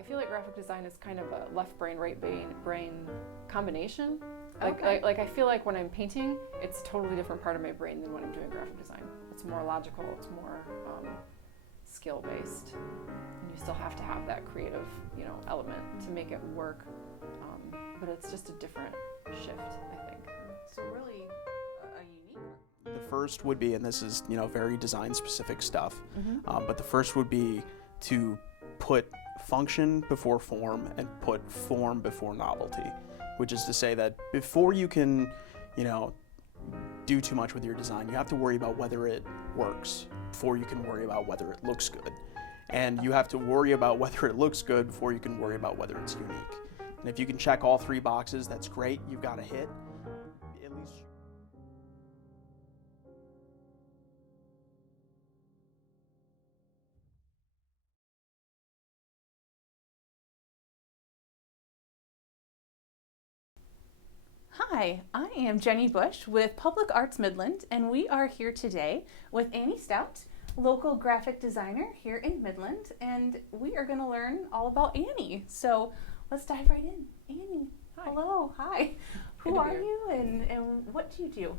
I feel like graphic design is kind of a left brain, right brain combination. Okay. Like I feel like when I'm painting, it's a totally different part of my brain than when I'm doing graphic design. It's more logical, it's more skill-based. And you still have to have that creative, element to make it work. But it's just a different shift, I think. So really a unique. The first would be, and this is, very design-specific stuff, Mm-hmm. but the first would be to put function before form and put form before novelty, which is to say that before you can, do too much with your design, you have to worry about whether it works before you can worry about whether it looks good. And you have to worry about whether it looks good before you can worry about whether it's unique. And if you can check all three boxes, that's great. You've got a hit. At least. Hi, I am Jenni BUSH with Public Arts Midland, and we are here today with Annie STOUT, local graphic designer here in Midland, and we are going to learn all about Annie. So let's dive right in. Annie, Hi. hello, hi. Who are you and what do you do?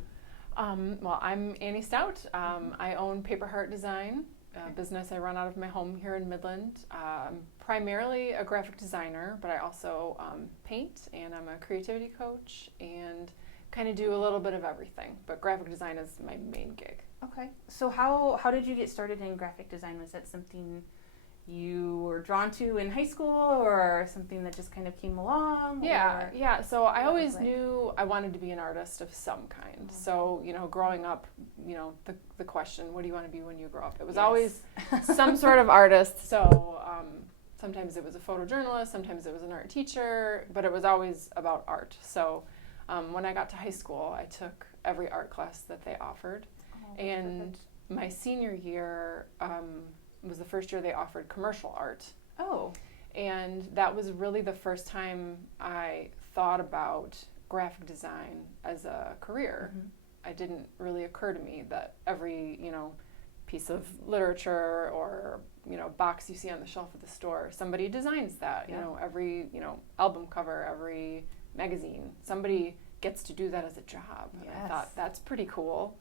Well, I'm Annie STOUT. I own Paper Heart Design, a business I run out of my home here in Midland. I'm primarily a graphic designer, but I also paint, and I'm a creativity coach and kind of do a little bit of everything. But graphic design is my main gig. Okay. So how did you get started in graphic design? Was that something you were drawn to in high school or something that just kind of came along? Yeah. So I what always was it? knew I wanted to be an artist of some kind. So, growing up, the question, what do you want to be when you grow up? It was always some sort of artist. So sometimes it was a photojournalist, sometimes it was an art teacher, but it was always about art. So when I got to high school, I took every art class that they offered. And my senior year was the first year they offered commercial art. Oh. And that was really the first time I thought about graphic design as a career. Mm-hmm. It didn't really occur to me that every, piece of literature or, box you see on the shelf of the store, somebody designs that. Yeah. Every, album cover, every magazine, somebody gets to do that as a job. Yes. And I thought that's pretty cool.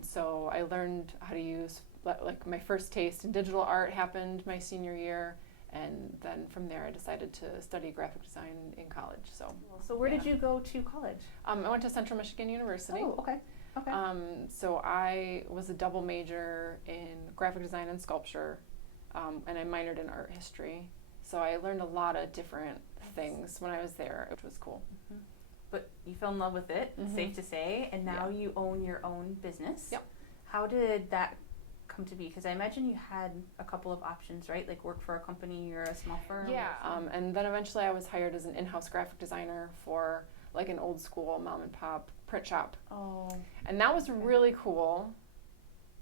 So I learned how to use, like my first taste in digital art happened my senior year, and then from there I decided to study graphic design in college. So where did you go to college? I went to Central Michigan University. Oh, okay. So I was a double major in graphic design and sculpture, and I minored in art history. So I learned a lot of different things when I was there, which was cool. Mm-hmm. But you fell in love with it, safe to say, and now you own your own business. Yep. How did that come to be? Because I imagine you had a couple of options, right? Like work for a company or a small firm. Yeah, and then eventually I was hired as an in-house graphic designer for like an old school mom and pop print shop. Oh. And that was really cool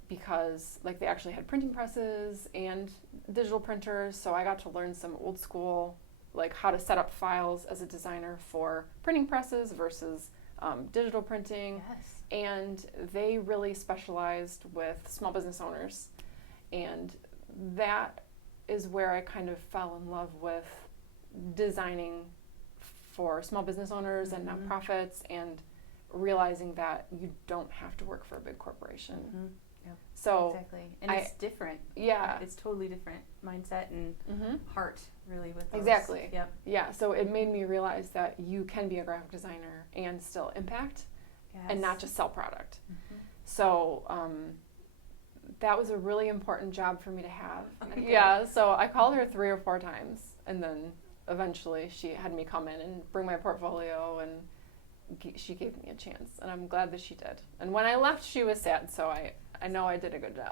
because like they actually had printing presses and digital printers, so I got to learn some old school, like how to set up files as a designer for printing presses versus digital printing. Yes. And they really specialized with small business owners, and that is where I kind of fell in love with designing for small business owners and nonprofits, and realizing that you don't have to work for a big corporation. Mm-hmm. Yep. So exactly, and it's different. Yeah, it's totally different mindset and heart, really, with those. Exactly. Yep. Yeah, so it made me realize that you can be a graphic designer and still impact. Yes. And not just sell product. Mm-hmm. So that was a really important job for me to have. Okay. Yeah, so I called her 3 or 4 times, and then eventually she had me come in and bring my portfolio, and she gave me a chance, and I'm glad that she did. And when I left, she was sad, so I know I did a good job.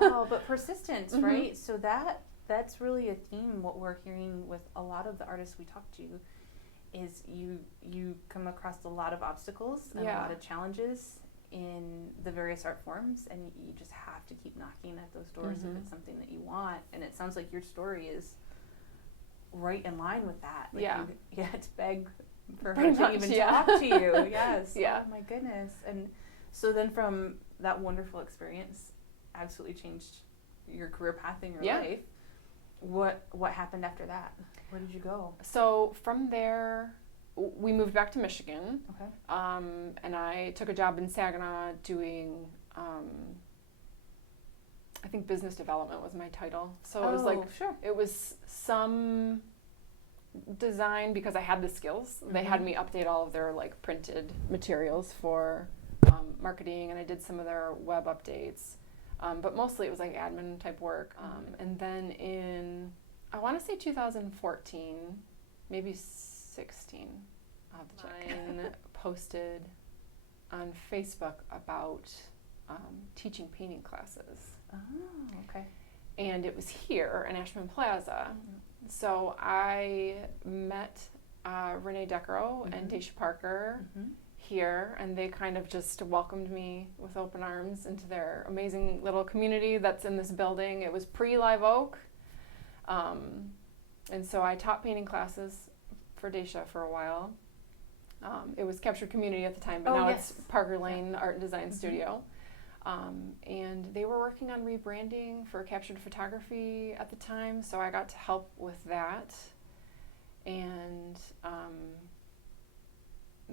Oh, but persistence, right? So that's really a theme, what we're hearing with a lot of the artists we talk to, is you come across a lot of obstacles and a lot of challenges in the various art forms, and you just have to keep knocking at those doors if it's something that you want. And it sounds like your story is right in line with that. Like you had to beg for her to even talk to you. Yes. Yeah. Oh my goodness. And so then from that wonderful experience, absolutely changed your career path in your life. What happened after that? Where did you go? So from there, we moved back to Michigan. Okay. And I took a job in Saginaw doing, I think business development was my title. So it was like, sure. it was some design because I had the skills. They had me update all of their like printed materials for marketing, and I did some of their web updates. But mostly it was like admin type work. And then in, I want to say 2014, maybe 16, I'll have to check, posted on Facebook about teaching painting classes. Oh, okay. And it was here in Ashland Plaza. So I met Renee Deckero and Daisha Parker here, and they kind of just welcomed me with open arms into their amazing little community that's in this building. It was pre-Live Oak. And so I taught painting classes for Daisha for a while. It was Captured Community at the time, but now it's Parker Lane Art and Design Studio. And they were working on rebranding for Captured Photography at the time, so I got to help with that. And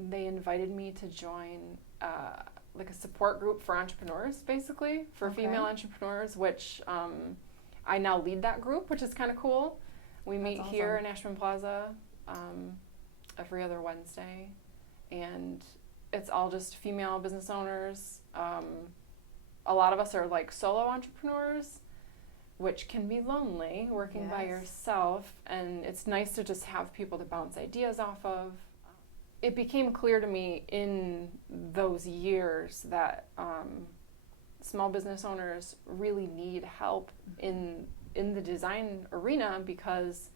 they invited me to join like a support group for entrepreneurs, basically, for female entrepreneurs, which I now lead that group, which is kind of cool. We meet here in Ashland Plaza every other Wednesday, and it's all just female business owners. A lot of us are like solo entrepreneurs, which can be lonely, working by yourself, and it's nice to just have people to bounce ideas off of. It became clear to me in those years that small business owners really need help in the design arena because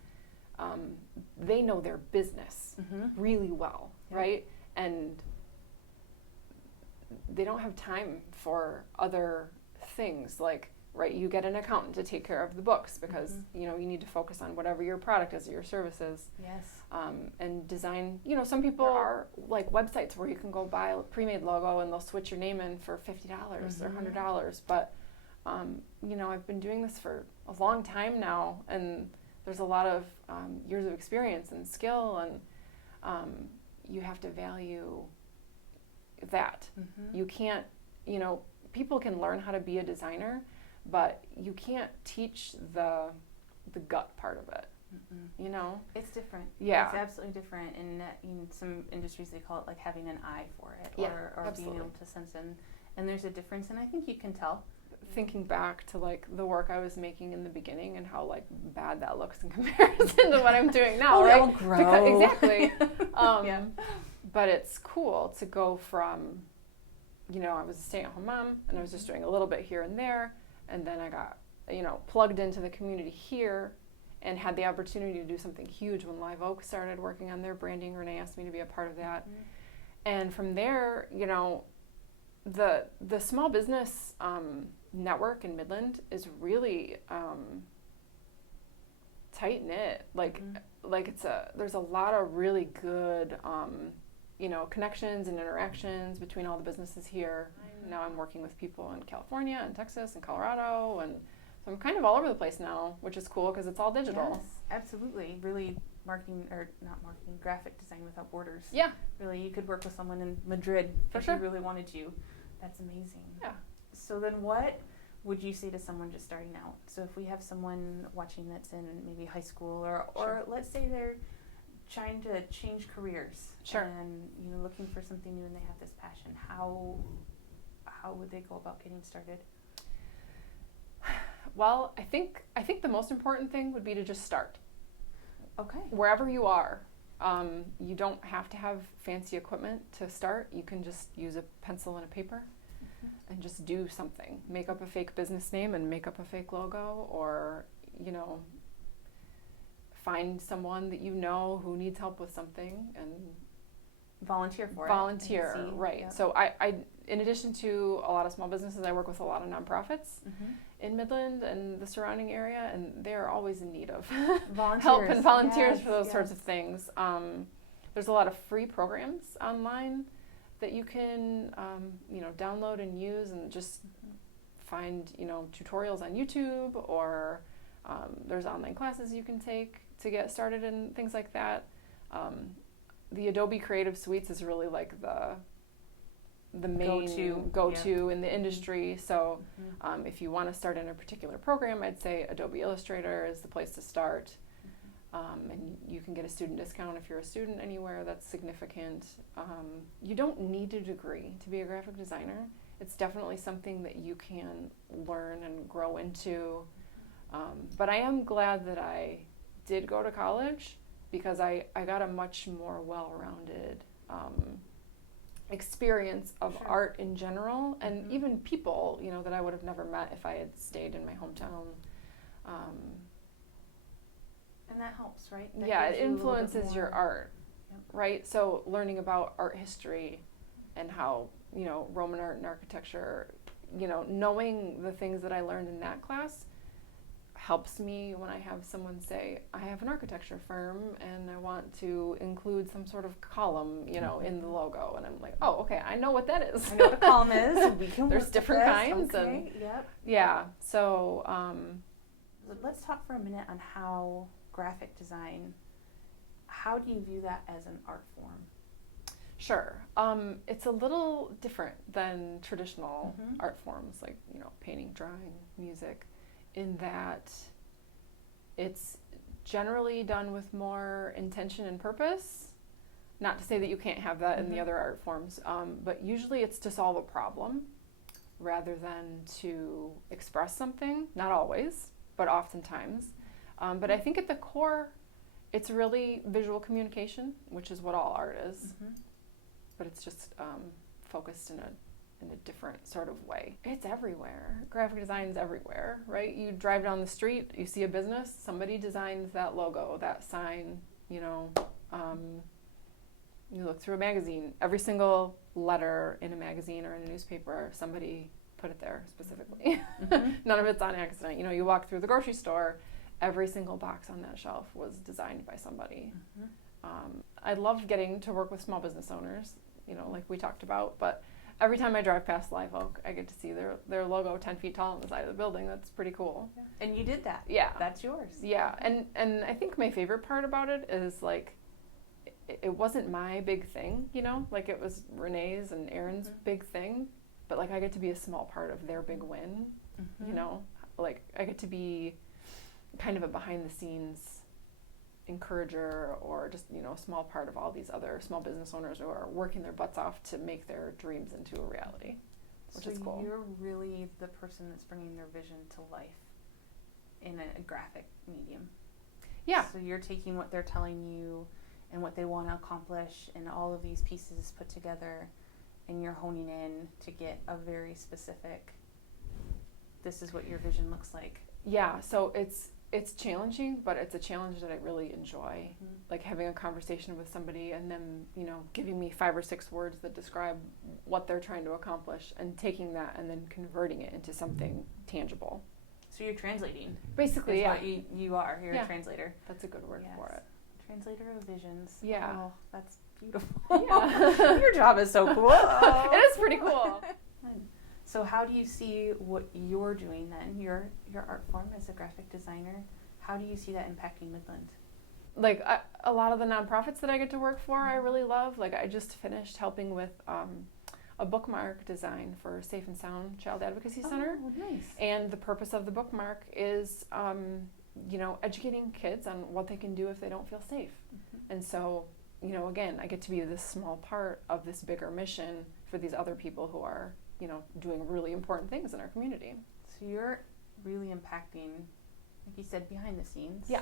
they know their business really well, right? And they don't have time for other things like, right, you get an accountant to take care of the books because, you know, you need to focus on whatever your product is or your services. Yes. And design, you know, some people are like websites where you can go buy a pre-made logo and they'll switch your name in for $50 or $100. But, you know, I've been doing this for a long time now, and there's a lot of years of experience and skill, and you have to value that. You can't, you know, people can learn how to be a designer, but you can't teach the gut part of it. You know, it's different. Yeah, it's absolutely different. And in some industries, they call it like having an eye for it, or being able to sense it. And there's a difference, and I think you can tell. Thinking back to like the work I was making in the beginning and how like bad that looks in comparison to what I'm doing now, right? We all grow. Exactly. But it's cool to go from, you know, I was a stay-at-home mom and I was just doing a little bit here and there, and then I got, you know, plugged into the community here and had the opportunity to do something huge when Live Oak started working on their branding. Renee asked me to be a part of that. And from there, you know, the small business network in Midland is really tight-knit. Like there's a lot of really good you know, connections and interactions between all the businesses here. Now I'm working with people in California and Texas and Colorado, and so I'm kind of all over the place now, which is cool because it's all digital. Yes, absolutely. Really graphic design without borders. Yeah. Really, you could work with someone in Madrid if you really wanted to. That's amazing. Yeah. So then what would you say to someone just starting out? So if we have someone watching that's in maybe high school or let's say they're trying to change careers and, you know, looking for something new and they have this passion, how would they go about getting started? Well, I think the most important thing would be to just start. Okay. Wherever you are, you don't have to have fancy equipment to start. You can just use a pencil and a paper and just do something. Make up a fake business name and make up a fake logo, or, you know, find someone that you know who needs help with something and volunteer for it. Volunteer, right. Yep. So I, in addition to a lot of small businesses, I work with a lot of nonprofits in Midland and the surrounding area, and they're always in need of help and volunteers for those sorts of things. There's a lot of free programs online that you can, you know, download and use, and just find, you know, tutorials on YouTube or There's online classes you can take to get started and things like that. The Adobe Creative Suites is really like the main go-to in the industry. So if you want to start in a particular program, I'd say Adobe Illustrator is the place to start. And you can get a student discount if you're a student anywhere. That's significant. You don't need a degree to be a graphic designer. It's definitely something that you can learn and grow into. But I am glad that I did go to college, because I got a much more well-rounded experience of art in general, and even people, you know, that I would have never met if I had stayed in my hometown. And that helps, right? That It influences your art, right? So learning about art history and how, you know, Roman art and architecture, you know, knowing the things that I learned in that class helps me when I have someone say, I have an architecture firm and I want to include some sort of column, you know, in the logo. And I'm like, oh, okay, I know what that is. I know what a column is. We can There's different kinds. Okay. And so let's talk for a minute on how graphic design, how do you view that as an art form? Sure. It's a little different than traditional art forms like, you know, painting, drawing, music, in that it's generally done with more intention and purpose. Not to say that you can't have that in the other art forms, but usually it's to solve a problem rather than to express something. Not always, but oftentimes. But I think at the core, it's really visual communication, which is what all art is. But it's just focused in a different sort of way. It's everywhere. Graphic design is everywhere, right? You drive down the street, you see a business, somebody designed that logo, that sign, you know. You look through a magazine, every single letter in a magazine or in a newspaper, somebody put it there specifically. None of it's on accident. You know, you walk through the grocery store, every single box on that shelf was designed by somebody. I love getting to work with small business owners, you know, like we talked about, but every time I drive past Live Oak, I get to see their logo 10 feet tall on the side of the building. That's pretty cool. And you did that. Yeah. That's yours. Yeah, and I think my favorite part about it is, like, it wasn't my big thing, you know? Like, it was Renee's and Aaron's big thing, but, like, I get to be a small part of their big win, you know? Like, I get to be kind of a behind-the-scenes encourager, or just, you know, a small part of all these other small business owners who are working their butts off to make their dreams into a reality, which is cool. So you're really the person that's bringing their vision to life in a graphic medium. Yeah. So you're taking what they're telling you and what they want to accomplish and all of these pieces put together, and you're honing in to get a very specific, this is what your vision looks like. Yeah, so it's challenging, but it's a challenge that I really enjoy. Like having a conversation with somebody and them, you know, giving me 5 or 6 words that describe what they're trying to accomplish, and taking that and then converting it into something tangible. So you're translating. Basically, yeah. What you are. You're a translator. That's a good word for it. Translator of visions. Yeah. Oh, that's beautiful. Yeah. Your job is so cool. It is pretty cool. So how do you see what you're doing then, your art form as a graphic designer, how do you see that impacting Midland? Like a lot of the nonprofits that I get to work for, I really love. Like I just finished helping with a bookmark design for Safe and Sound Child Advocacy Center. Oh, nice. And the purpose of the bookmark is, you know, educating kids on what they can do if they don't feel safe. And so, you know, again, I get to be this small part of this bigger mission for these other people who are, you know, doing really important things in our community. So you're really impacting, like you said, behind the scenes. Yeah.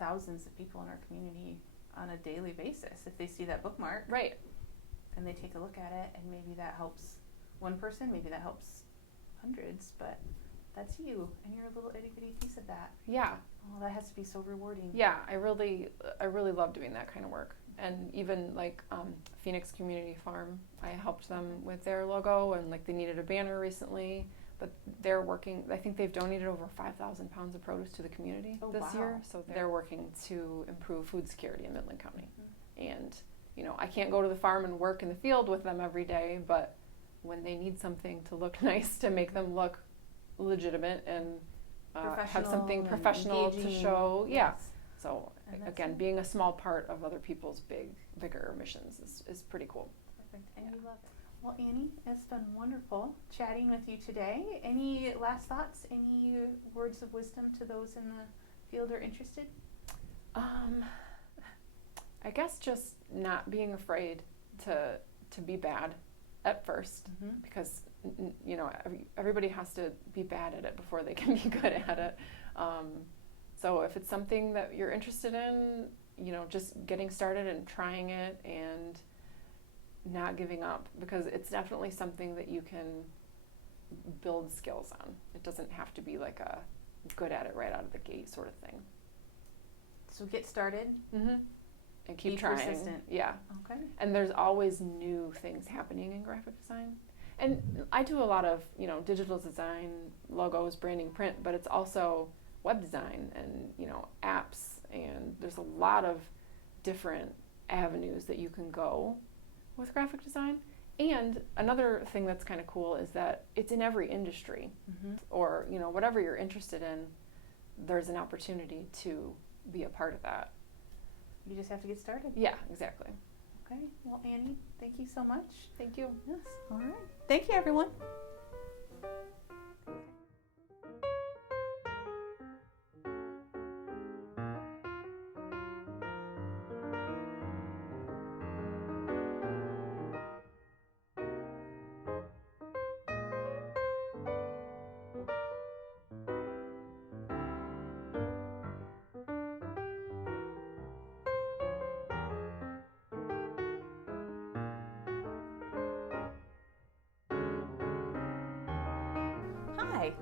Thousands of people in our community on a daily basis. If they see that bookmark. Right. And they take a look at it, and maybe that helps one person, maybe that helps hundreds, but that's you, and you're a little itty bitty piece of that. Yeah. Oh, that has to be so rewarding. Yeah, I really love doing that kind of work. And even like Phoenix Community Farm, I helped them with their logo, and like they needed a banner recently, but they're working, I think they've donated over 5,000 pounds of produce to the community this year, so they're working to improve food security in Midland County. And, you know, I can't go to the farm and work in the field with them every day, but when they need something to look nice, to make them look legitimate and have something and professional to engaging. show. Yeah. Yes. So And that's again, it. being a small part of other people's bigger missions is pretty cool. Perfect. And you love it. Well, Annie, it's been wonderful chatting with you today. Any last thoughts? Any words of wisdom to those in the field or interested? I guess just not being afraid to be bad at first, Mm-hmm. because you know, everybody has to be bad at it before they can be good at it. So if it's something that you're interested in, you know, just getting started and trying it and not giving up, because it's definitely something that you can build skills on. It doesn't have to be like a good at it right out of the gate sort of thing. So get started. Mm-hmm. And keep Be trying. persistent. Yeah. Okay. And there's always new things happening in graphic design. And I do a lot of, you know, digital design, logos, branding, print, but it's also web design and, you know, apps, and there's a lot of different avenues that you can go with graphic design. And another thing that's kind of cool is that it's in every industry, Mm-hmm. or, you know, whatever you're interested in, there's an opportunity to be a part of that. You just have to get started. Yeah, exactly. Okay. Well, Annie, thank you so much. Thank you. Yes. All right. Thank you, everyone. Hi,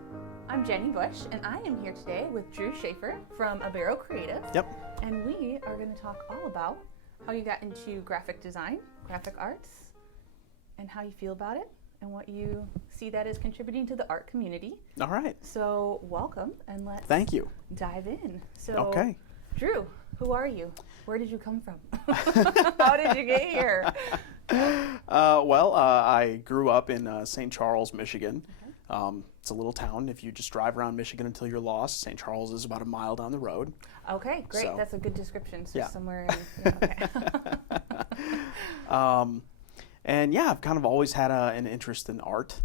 I'm Jenni BUSH, and I am here today with Drew Schaefer from Abero Creative. Yep. And we are going to talk all about how you got into graphic design, graphic arts, and how you feel about it, and what you see that is contributing to the art community. All right. So welcome, and let's Thank you. dive in. So, Okay. Drew, who are you? Where did you come from? How did you get here? I grew up in St. Charles, Michigan. It's a little town. If you just drive around Michigan until you're lost, St. Charles is about a mile down the road. Okay, great. So- That's a good description. So Yeah. somewhere in, yeah, okay. And yeah, I've kind of always had an interest in art.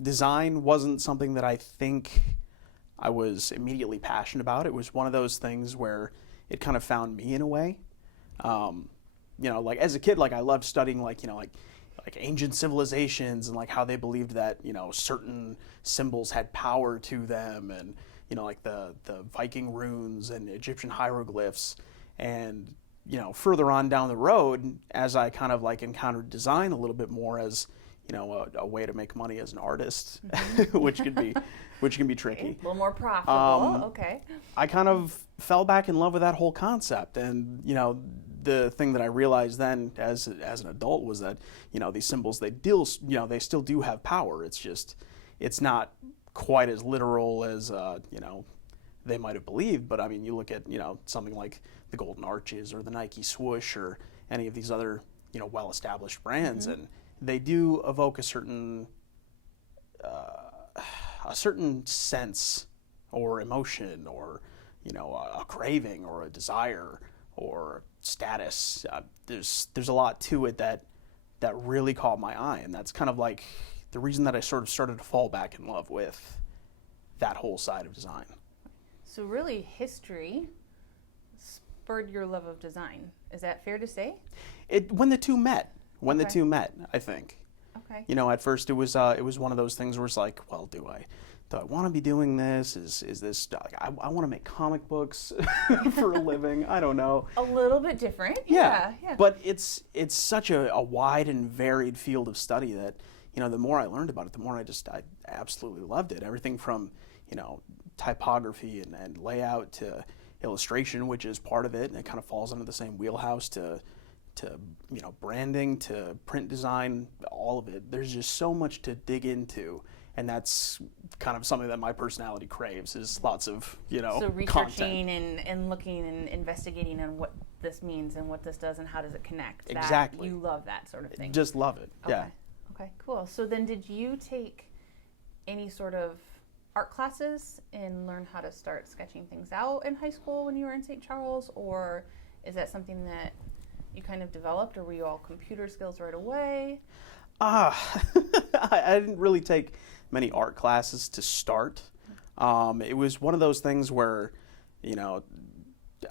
Design wasn't something that I think I was immediately passionate about. It was one of those things where it kind of found me in a way. You know, like as a kid, like I loved studying like ancient civilizations and like how they believed that, you know, certain symbols had power to them, and, you know, like the Viking runes and Egyptian hieroglyphs. And, you know, further on down the road, as I kind of like encountered design a little bit more as, you know, a way to make money as an artist, which can be tricky. A little more profitable. Okay. I kind of fell back in love with that whole concept. And, you know, the thing that I realized then as an adult was that, you know, these symbols, they still do have power. It's just, it's not quite as literal as, you know, they might have believed. But I mean, you look at, you know, something like the Golden Arches or the Nike swoosh or any of these other, you know, well-established brands, Mm-hmm. and they do evoke a certain sense or emotion, or, you know, a craving or a desire or status. There's a lot to it that really caught my eye, and that's kind of like the reason that I sort of started to fall back in love with that whole side of design. So really, history spurred your love of design. Is that fair to say? When the two met, I think. Okay. You know, at first it was one of those things where it's like, well, do I want to be doing this? Is this like, I want to make comic books for a living? I don't know. A little bit different. Yeah. Yeah. But it's such a wide and varied field of study that, you know, the more I learned about it, the more I absolutely loved it. Everything from, you know, typography and layout to illustration, which is part of it, and it kind of falls under the same wheelhouse, to you know, branding, to print design, all of it. There's just so much to dig into, and that's kind of something that my personality craves, is lots of, you know, So researching content. and looking and investigating on what this means and what this does and how does it connect. Exactly. You love that sort of thing. Just love it. Okay. Yeah. Okay, cool. So then did you take any sort of art classes and learn how to start sketching things out in high school when you were in St. Charles, or is that something that you kind of developed, or were you all computer skills right away? I didn't really take many art classes to start. It was one of those things where, you know,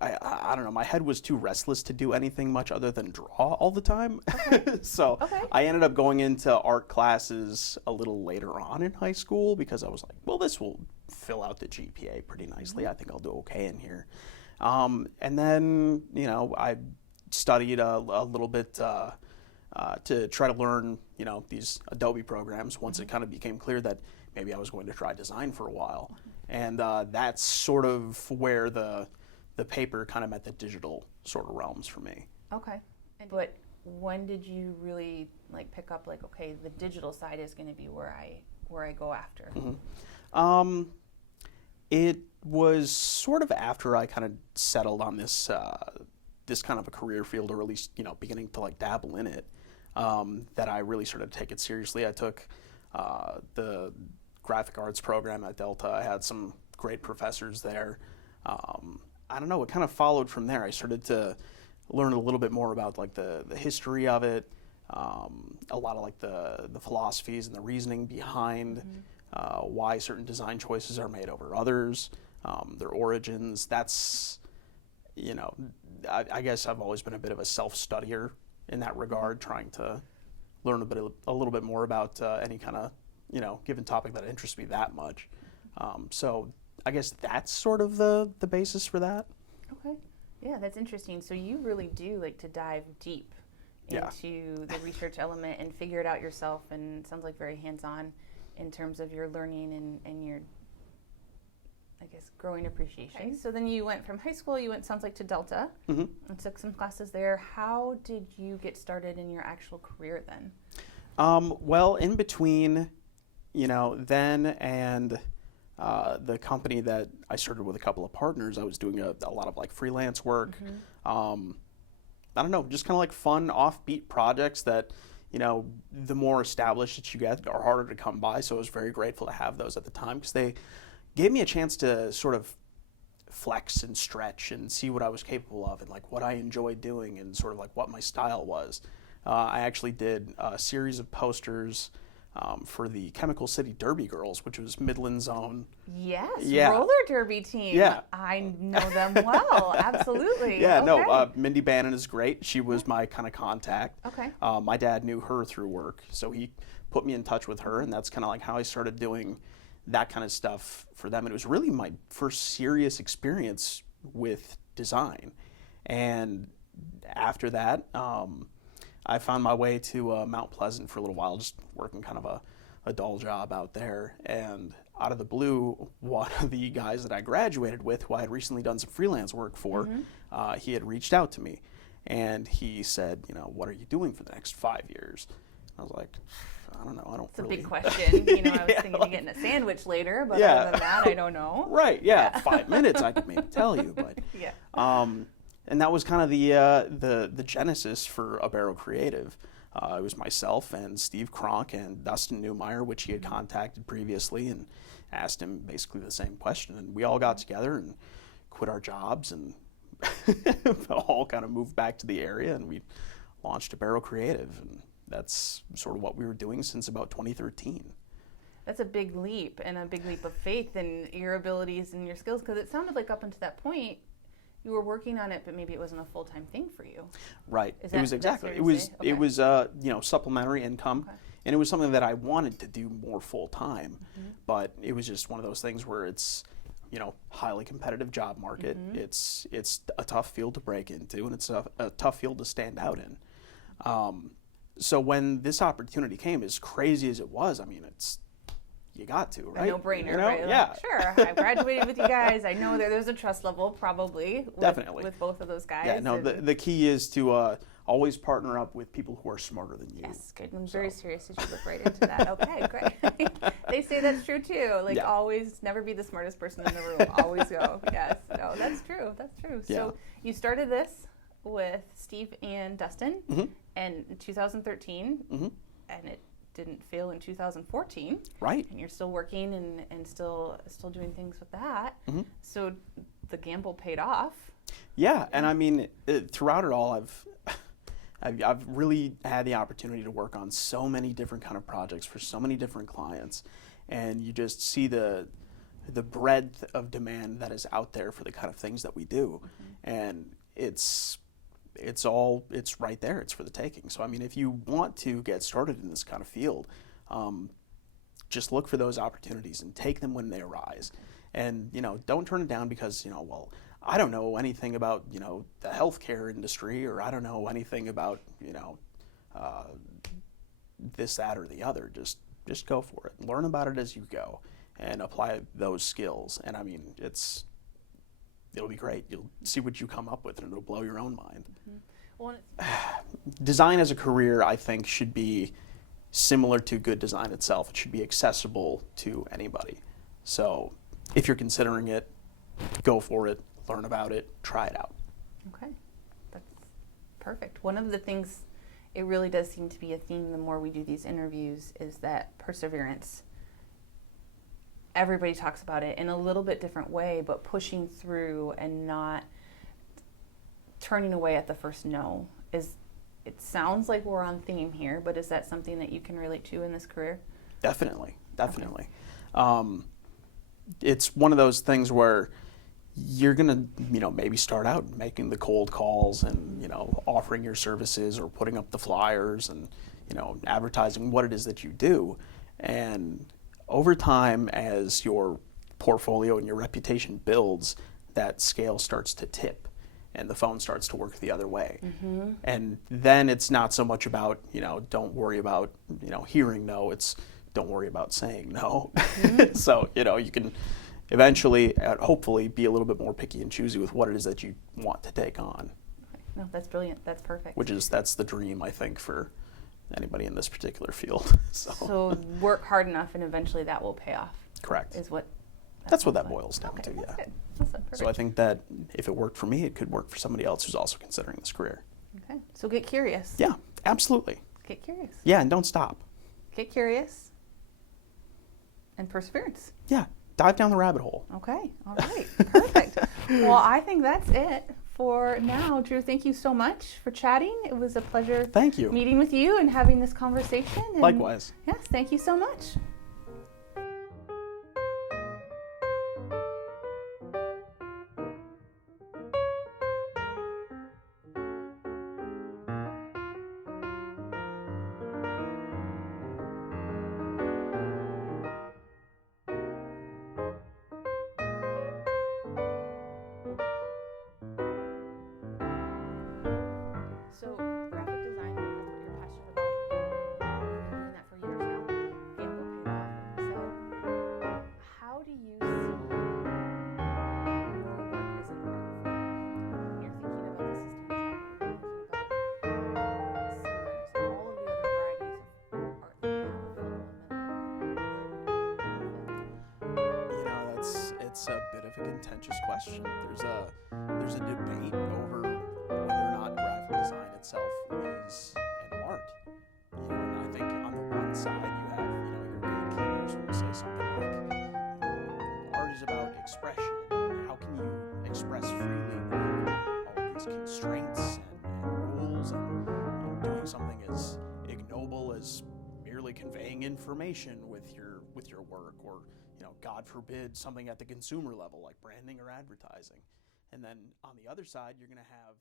I don't know, my head was too restless to do anything much other than draw all the time. Okay. So I ended up going into art classes a little later on in high school because I was like, well, this will fill out the GPA pretty nicely. I think I'll do okay in here. And then, you know, I studied a little bit to try to learn, you know, these Adobe programs once it kind of became clear that maybe I was going to try design for a while. And that's sort of where the paper kind of met the digital sort of realms for me. Okay. But when did you really like pick up like, okay, the digital side is going to be where I go after? It was sort of after I kind of settled on this this kind of a career field, or at least, you know, beginning to like dabble in it, that I really started to take it seriously. I took the graphic arts program at Delta. I had some great professors there. I don't know, it kind of followed from there. I started to learn a little bit more about like the history of it, a lot of like the philosophies and the reasoning behind why certain design choices are made over others, their origins. That's, you know, I guess I've always been a bit of a self-studier in that regard, trying to learn a little bit more about any kind of, you know, given topic that interests me that much. So I guess that's sort of the basis for that. Okay. Yeah, that's interesting. So you really do like to dive deep into the research element and figure it out yourself, and it sounds like very hands-on in terms of your learning and your, I guess, growing appreciation. Okay. So then you went from high school, sounds like to Delta, and took some classes there. How did you get started in your actual career then? Well, in between, you know, then and the company that I started with a couple of partners, I was doing a lot of like freelance work. I don't know, just kind of like fun offbeat projects that, you know, the more established that you get are harder to come by. So I was very grateful to have those at the time because they gave me a chance to sort of flex and stretch and see what I was capable of and like what I enjoyed doing and sort of like what my style was. I actually did a series of posters for the Chemical City Derby Girls, which was Midland's own. Yes, roller derby team. Yeah. I know them well, absolutely. Yeah, okay. no, Mindy Bannon is great. She was my kind of contact. Okay. My dad knew her through work, so he put me in touch with her, and that's kind of like how I started doing that kind of stuff for them. And it was really my first serious experience with design. And after that, I found my way to Mount Pleasant for a little while, just working kind of a dull job out there. And out of the blue, one of the guys that I graduated with, who I had recently done some freelance work for, he had reached out to me. And he said, you know, what are you doing for the next 5 years? I was like, I don't know. It's a big question. You know, I was thinking of getting a sandwich later, but other than that, I don't know. Right, 5 minutes I could maybe tell you. But and that was kind of the genesis for Abero Creative. It was myself and Steve Kronk and Dustin Newmeyer, which he had contacted previously, and asked him basically the same question. And we all got together and quit our jobs and all kind of moved back to the area, and we launched Abero Creative. And that's sort of what we were doing since about 2013. That's a big leap, and a big leap of faith in your abilities and your skills, because it sounded like up until that point, you were working on it, but maybe it wasn't a full-time thing for you. Right. It was exactly. It was you know, supplementary income, and it was something that I wanted to do more full-time, but it was just one of those things where it's, you know, highly competitive job market. It's a tough field to break into, and it's a tough field to stand out in. So when this opportunity came, as crazy as it was, I mean, you got to, right? A no-brainer, you know? right? Yeah. Like, sure, I graduated with you guys. I know there's a trust level probably with both of those guys. Yeah, no, the key is to always partner up with people who are smarter than you. Yes, good. I'm very serious. You should look right into that. Okay, great. They say that's true too. Like always, never be the smartest person in the room. Always go. Yes, no, that's true. That's true. Yeah. So you started this with Steve and Dustin in 2013, and it didn't fail in 2014. Right. And you're still working and still doing things with that. Mm-hmm. So the gamble paid off. Yeah, and I mean, throughout it all, I've really had the opportunity to work on so many different kind of projects for so many different clients, and you just see the breadth of demand that is out there for the kind of things that we do, and it's right there. It's for the taking. So I mean, if you want to get started in this kind of field, just look for those opportunities and take them when they arise, and don't turn it down because well, I don't know anything about the healthcare industry, or I don't know anything about this, that, or the other. Just go for it. Learn about it as you go, and apply those skills. And I mean, it'll be great. You'll see what you come up with, and it'll blow your own mind. Well, design as a career, I think, should be similar to good design itself. It should be accessible to anybody. So if you're considering it, go for it. Learn about it, try it out. Okay, that's perfect. One of the things, it really does seem to be a theme the more we do these interviews, is that perseverance. Everybody talks about it in a little bit different way, but pushing through and not turning away at the first no. It sounds like we're on theme here, but is that something that you can relate to in this career? Definitely. It's one of those things where you're gonna, maybe start out making the cold calls and, offering your services or putting up the flyers and, advertising what it is that you do. And over time, as your portfolio and your reputation builds, that scale starts to tip and the phone starts to work the other way. Mm-hmm. And then it's not so much about, don't worry about, hearing no, it's don't worry about saying no. Mm-hmm. So, you can eventually, hopefully, be a little bit more picky and choosy with what it is that you want to take on. Okay. No, that's brilliant. That's perfect. That's the dream, I think, for anybody in this particular field. So work hard enough, and eventually that will pay off. Correct. Is what. That's what that boils down to. That's Yeah. Good. Awesome. Perfect. So I think that if it worked for me, it could work for somebody else who's also considering this career. Okay. So get curious. Yeah, absolutely. Get curious. Yeah, and don't stop. Get curious. And perseverance. Yeah. Dive down the rabbit hole. Okay. All right. Perfect. Well, I think that's it for now. Drew, thank you so much for chatting. It was a pleasure Thank you. meeting with you and having this conversation. And likewise. Yes, thank you so much. So, graphic design, that's what you're passionate about. You've been doing that for years now. Gamble paid off, like you said. How do you see your work as an art form? When you're thinking about the STOUT chapter, you're thinking about singers and all of the other varieties of art that we have available in Midland. It's a bit of a contentious question. There's a debate over whether or not graphic design itself is an art. And I think on the one side you have, your gatekeepers who will say something like, art is about expression. How can you express freely with all of these constraints and rules and doing something as ignoble as merely conveying information with your work, or God forbid, something at the consumer level like branding or advertising. And then on the other side, you're going to have